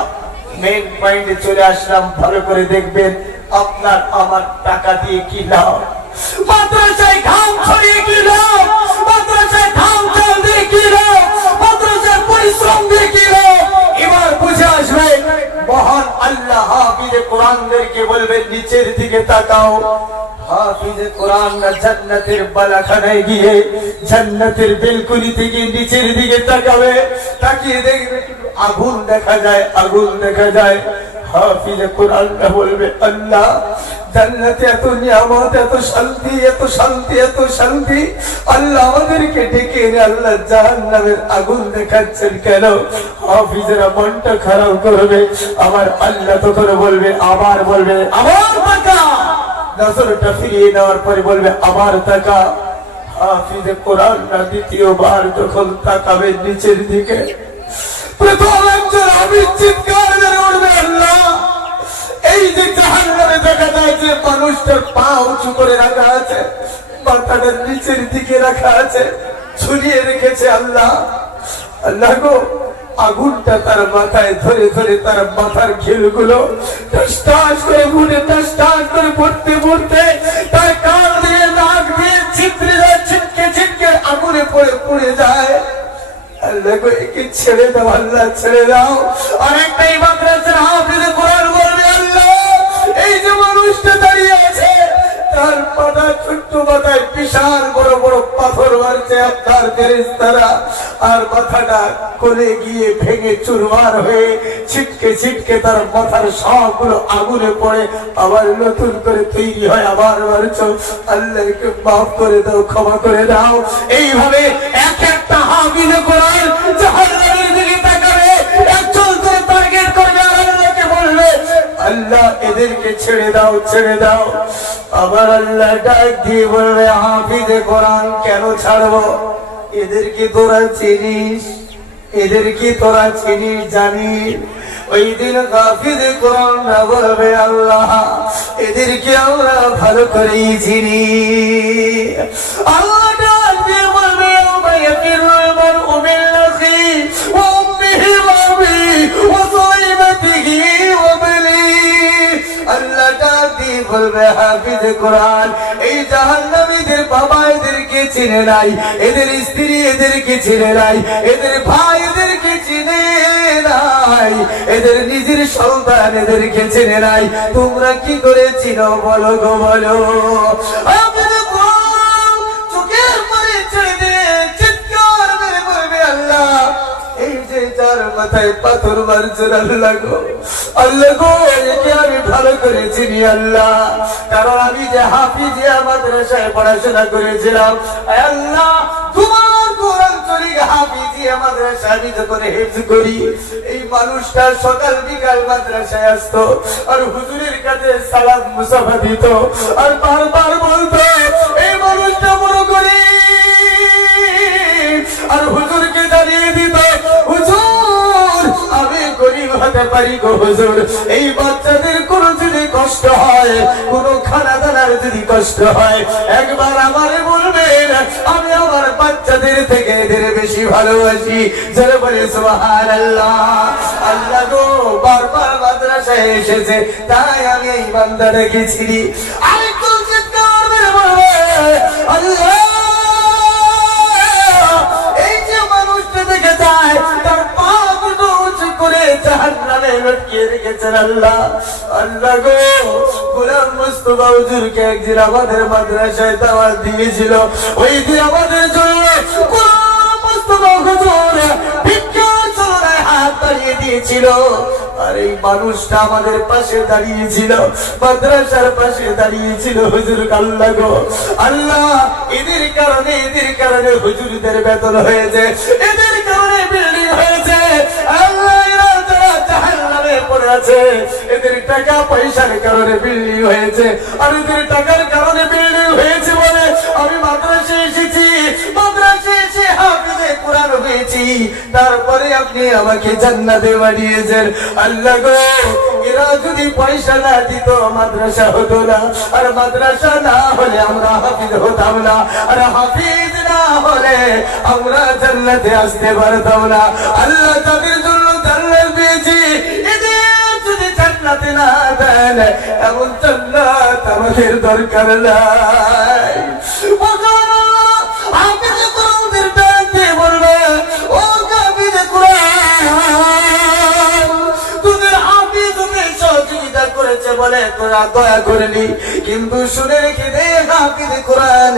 মেইন পয়েন্টে চলে আসলাম, ভালো করে দেখবেন। আপনার আমার টাকা দিয়ে কি লাভ? মাদ্রাসায় ঘাম ছড়িয়ে কি লাভ? মাদ্রাসায় ঘাম জল দিয়ে কি লাভ? মাদ্রাসায় পরিশ্রম দিয়ে কি লাভ? এবার বুঝে আসবে মহান আল্লাহ হাফিজে কোরআনদেরকে বলবে নিচের দিকে তাকাও। হাফিজে কোরআনরা জান্নাতের বালাখানায় গিয়ে জান্নাতের বেলকনি থেকে নিচের দিকে তাকাবে, তাকিয়ে দেখবে আগুন দেখা যায়, আগুন দেখা যায়। হাফিজে কোরআনরা বলবে, আল্লাহ জান্নাতে এত নিয়ামত, এত শান্তি, এত শান্তি, এত শান্তি, আল্লাহ আমাদেরকে ডেকে এনে আল্লাহ জাহান্নামের আগুন দেখাচ্ছেন কেন? হাফিজেরা মনটা খারাপ করবে। আমার আল্লাহ তখন বলবে, আবার বলবে আমার টাকা। নজরটা ফিরিয়ে নেওয়ার পরে বলবে আমার টাকা। হাফিজে কোরআনরা দ্বিতীয়বার যখন তাকাবে নিচের দিকে, প্রথম একজন হাফিজ চিৎকার করে উঠবে, আল্লাহ এই যে জাহান্নামে দেখা যায় যে মানুষটার পা উঁচু করে রাখা আছে, মাথাটা নিচের দিকে রাখা আছে, ঝুলিয়ে রেখেছে, আল্লাহ আল্লাহ গো, আগুনটা তার মাথায় ধরে ধরে তার মাথার ঘিলগুলো টাস টাস করে ঘুরে টাস টাস করে পড়তে পড়তে তার কান দিয়ে নাক দিয়ে ছিটকে যায়, ছিটকে ছিটকে আগুনে পড়ে পড়ে যায়। আল্লাহ গো একে ছেড়ে দাও, আল্লাহ ছেড়ে দাও। অনেকটাই মাদ্রাসার হাফিজে কোরআন বলবে, আল্লাহ এই যে মানুষটা দাঁড়িয়ে আছে তার মাথা ছোট্ট মাথায় বিশাল বড় বড় পাথর মারছে আপনার ফেরেশতারা, আর মাথাটা কোলে গিয়ে ভেঙে চুরমার হয়ে ছিটকে ছিটকে তার মাথার সবগুলো আগুনে পড়ে আবার নতুন করে তৈরি হয়, আবার মারছো। আল্লাহকে মাফ করে দাও, ক্ষমা করে দাও। এইভাবে এক একটা হাফিজে কোরআন জাহান্নামের দিকে তাকাবে, একজন করে টার্গেট করবে আর আল্লাহকে বলবে, আল্লাহ এদেরকে ছেড়ে দাও, ছেড়ে দাও। আবার আল্লাহ ডাক দিয়ে বলবে, হাফিজে কোরআন কেন ছাড়বো? এদেরকে তোরা চিনিস, এদেরকে তোরা চিনিস জানিস। ওই দিন হাফিজে কোরআনরা বলবে, আল্লাহ এদেরকে আমরা ভালো করেই চিনি। আল্লাহ ডাক দিয়ে বলবে, ইয়াফিরুল মারউ মিন আখিহি ওয়া উম্মিহি ওয়া আবিহি ওয়া সাহিবাতিহি ওয়া বানিহি। আল্লাহ ডাক দিয়ে বলবে, হাফিজে কোরআন এই জাহান্নামীদের বাবা এদেরকে চিনে নাই, এদের স্ত্রী এদেরকে চিনে নাই, এদের ভাই এদেরকে চিনে নাই, এদের নিজের সন্তান এদেরকে চিনে নাই। তোমরা কি করে চিনো বলো গো বলো? হাফিজে কোরআন চোখের পানি ছেড়ে দিয়ে চিৎকার করে বলবে, আল্লাহ এই যে বাচ্চার মাথায় পাথর মারছেন আল্লাহ গো। আল্লাহ গো, একে আমি ভালো করে চিনি আল্লাহ, কারণ আমি যে হাফিজিয়া মাদ্রাসায় পড়াশোনা করেছিলাম। আল্লাহ, তোমার কোরআন শরীফ হাফিজিয়া মাদ্রাসায় আমি যখন হেফজ করি, এই মানুষটা সকাল বিকাল মাদ্রাসায় আসতো আর হুজুরের কাছে সালাম মুসাফা দিত আর বারবার বলতো এই মানুষটা বড় করে, আর হুজুরকে জানিয়ে দিত হুজুর আমি গরিব হতে পারি গো হুজুর, এই বাচ্চাদের কোনো যদি কষ্ট হয়, কোনো খানা দানার যদি কষ্ট হয়, একবার আমারে বলবেন, আমি আমার বাচ্চাদের থেকে এদের বেশি ভালোবাসি। যারা বলে সুবহানাল্লাহ। আল্লাহ গো, বারবার মাদ্রাসায় এসেছে, তাই আমি এই বান্দাটাকে চিনি। আরেকটু চিৎকার মেরে বলবে আল্লাহ, এই যে মানুষটা দেখে যায় তার পা দুটো উঁচু করে জাহান্নামে লটকিয়ে রেখেছেন আল্লাহ। আল্লাহ গো, গোলাম মুস্তাফা হুজুরকে একদিন আমাদের মাদ্রাসায় দাওয়াত দিয়েছিল, ওই দিন আমাদের জন্য গোলাম মুস্তাফা হুজুর ভিক্ষা চলনায় হাত বাড়িয়ে দিয়েছিল, আর এই মানুষটা আমাদের পাশে দাঁড়িয়েছিল, মাদ্রাসার পাশে দাঁড়িয়েছিল। হুজুর আল্লাহ গো, আল্লাহ এদের কারণে হুজুরদের বেতন হয়েছে, এদের কারণে বিল্ডিং হয়েছে। আল্লাহ, এরা যারা জাহান্নামে পড়ে আছে, এদের টাকা পয়সার কারণে বিল্ডিং হয়েছে, আর এদের টাকার কারণে বিল্ডিং হয়েছে বলে আমি মাদ্রাসায় এসেছি, মাদ্রাসায় এসে হাফিজে কোরআন হয়েছি, তারপরে আপনি আমাকে জান্নাতে বানিয়েছেন। আল্লাহ গো, এরা যদি পয়সা না দিত মাদ্রাসা হতো না, আর মাদ্রাসা না হলে আমরা হাফিজ হতাম না, আর হাফিজ না হলে আমরা জান্নাতে আসতে পারতাম না। আল্লাহ, তাদের জন্য জান্নাত পেয়েছি, এদের যদি জান্নাতে না দেন, এমন জান্নাত আমাদের দরকার নাই। হাফিজ কোরআনের ডাকে বলবে, ও হাফিজ কোরআন, তোদের হাফিজ ওদের সহযোগিতা করেছে বলে তোরা দয়া করলি, কিন্তু শুনে রেখে দে হাফিজ কোরআন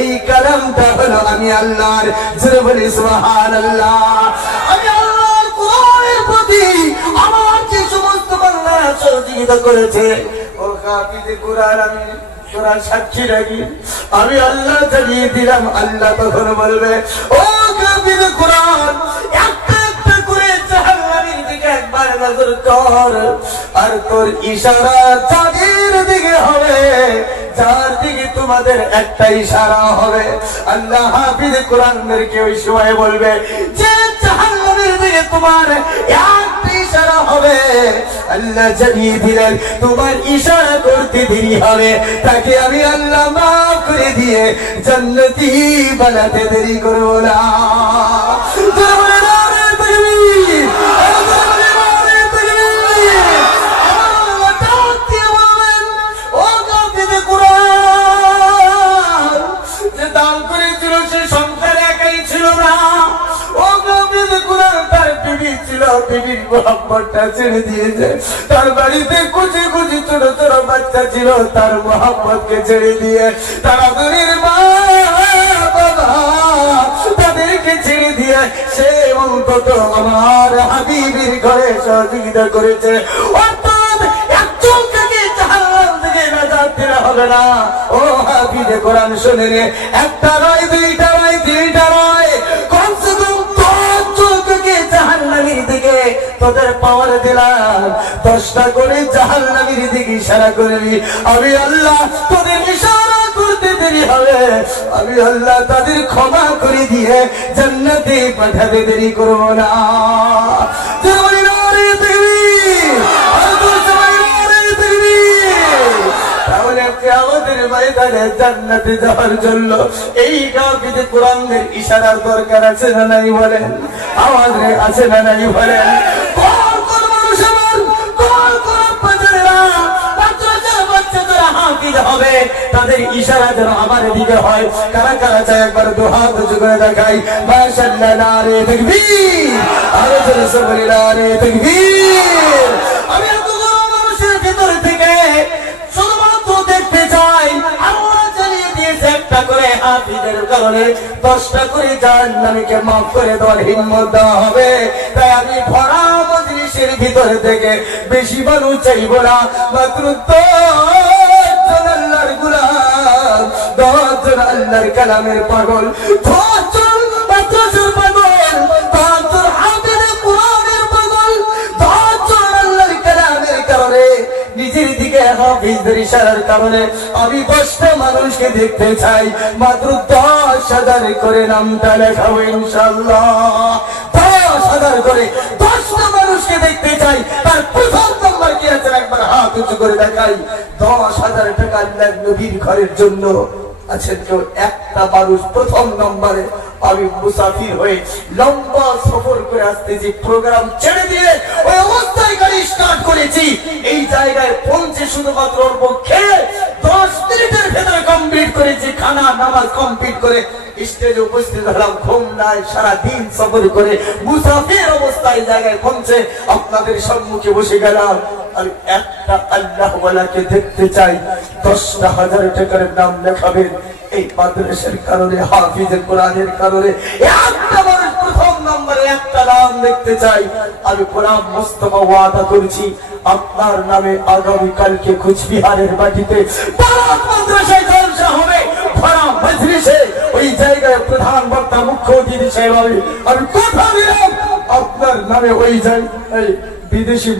এই কালামটা হলো আমি আল্লাহর। জোরে বলি সুবহানাল্লাহ। আমি আল্লাহর কোরআনের প্রতি আমার যে সমস্ত বান্দারা সহযোগিতা করেছে, ও হাফিজ কোরআন আমি তোরা সাক্ষী রাখি, আমি আল্লাহ জানিয়ে দিলাম। আল্লাহ তখন বলবে, ও হাফিজ কোরআন, একটা একটা করে জাহান্নামের দিকে একবার নজর কর, আর তোর ইশারা যাদের দিকে হবে, যার দিকে তোমাদের একটা ইশারা হবে, আল্লাহ হাফিজ কোরআনদেরকে ওই সময় বলবে যে জাহান্নামের দিকে তোমার একটা ইশারা হবে, আল্লাহ জানিয়ে দিলেন তোমার ইশারা করতে দেরি হবে, তাকে আমি আল্লাহ মাফ করে দিয়ে জান্নাতি বানাতে দেরি করব না। বিবির মোহাম্মদটা ছেড়ে দিয়েছে, তার বাড়িতে কুচি কুচি ছোট ছোট বাচ্চা ছিল, তার মোহাম্মদকে ছেড়ে দিয়ে তারা দূরের মা বাবা তাদেরকে ছেড়ে দিয়ে সে অন্তত আমার হাবিবের ঘরে সহযোগিতা করেছে। অর্থাৎ একজন থেকে জাহান্নাম থেকে নাজাত দিলে হবে না। ও হাফিজে কোরআন শুনে রে, একটা নয়, দুইটা নয়, তিনটা নয়, কমসে কম জাহান্নামের দিকে তোদের পাওয়ার দিলাম, 10টা করে জাহান্নামের দিকে ইশারা করবি, আমি আল্লাহ তোদের ইশারা করতে দেরি হবে, আমি আল্লাহ তাদের ক্ষমা করে দিয়ে জান্নাতে পাঠাতে দেরি করব না। তাহলে কিয়ামতের ময়দানে জান্নাতে যাওয়ার জন্য এই হাফিজ কোরআনের ইশারার দরকার আছে না নাই বলেন? আওয়াজ আছে না নাই বলেন? কোন মানুষ আমার কোন বাচ্চারা বাচ্চারা হাফিজ হবে, তাদের ইশারা যেন আমার দিকে হয়। কারা কারা চায় একবার দুহাত উঁচু করে দেখাই, মাশাআল্লাহ, নারে তাকবীর, আরো জোরে বলি নারে তাকবীর। আমি এতগুলো মানুষের ভিতর থেকে শুধুমাত্র দেখতে চাই, আল্লাহ জানিয়ে দিয়েছে একটা করে হাফিজের কারণে 10টা করে জাহান্নামীকে মাফ করে দেওয়ার হিম্মত দেওয়া হবে। তাই আমি ভরা মজলিসের ভিতর থেকে বেশি মানুষ চাইব না, মাত্র 10 জন আল্লাহর গোলাম, 10 জন আল্লাহর কালামের পাগল, 10 জন মাদ্রাসার পাগল, 10 জন হাফেজে কোরআনের পাগল, 10 জন আল্লাহর কালামের কারণে নিজের দিকে হাফিজদের ইশারার কারণে আমি 10টা মানুষকে দেখতে চাই। মাত্র 10,000 করে নামটা লেখাবো ইনশাআল্লাহ। 10,000 করে 10টা মানুষকে দেখতে চাই। তার প্রথম নাম্বার কি আছে একবার হাত উঁচু করে দেখাই। 10,000 টাকা আল্লাহর নবীর ঘরের জন্য আছেন কেউ? একটা মানুষ প্রথম নম্বরে। আমি মুসাফির হয়ে লম্বা সফর করে আসতেছি, প্রোগ্রাম ছেড়ে দিয়ে ওই অবস্থায় গাড়ি স্টার্ট করেছি। এই জায়গায় পৌঁছে শুধুমাত্র ওর পক্ষে 10 মিনিটের ভেতরে কমপ্লিট করেছি। খানা নামাজ কমপ্লিট করে স্টেজে উপস্থিত হলাম। ঘুম নাই, সারাদিন সফর করে মুসাফির অবস্থায় জায়গায় পৌঁছে আপনাদের সম্মুখে বসে গেলাম। আমি একটা আল্লাহ ওয়ালাকে দেখতে চাই। 10,000 টাকার নাম লেখাবেন এই মাদ্রাসার কারণে, হাফিজে কোরআনের কারণে। একটা মানুষ প্রথম নম্বরে একটা নাম দেখতে চাই। আমি গোলাম মোস্তফা ওয়াদা করছি আপনার নামে আগামীকালকে কুচবিহারের মাটিতে বারাত মাদ্রাসায় জলসা হবে, ভরা মজলিসে ওই জায়গায় প্রধান বক্তা মুখ্য অতিথি সাহেব হবে। আমি কথা দিলাম আপনার নামে ওই জায়গায় বিদেশি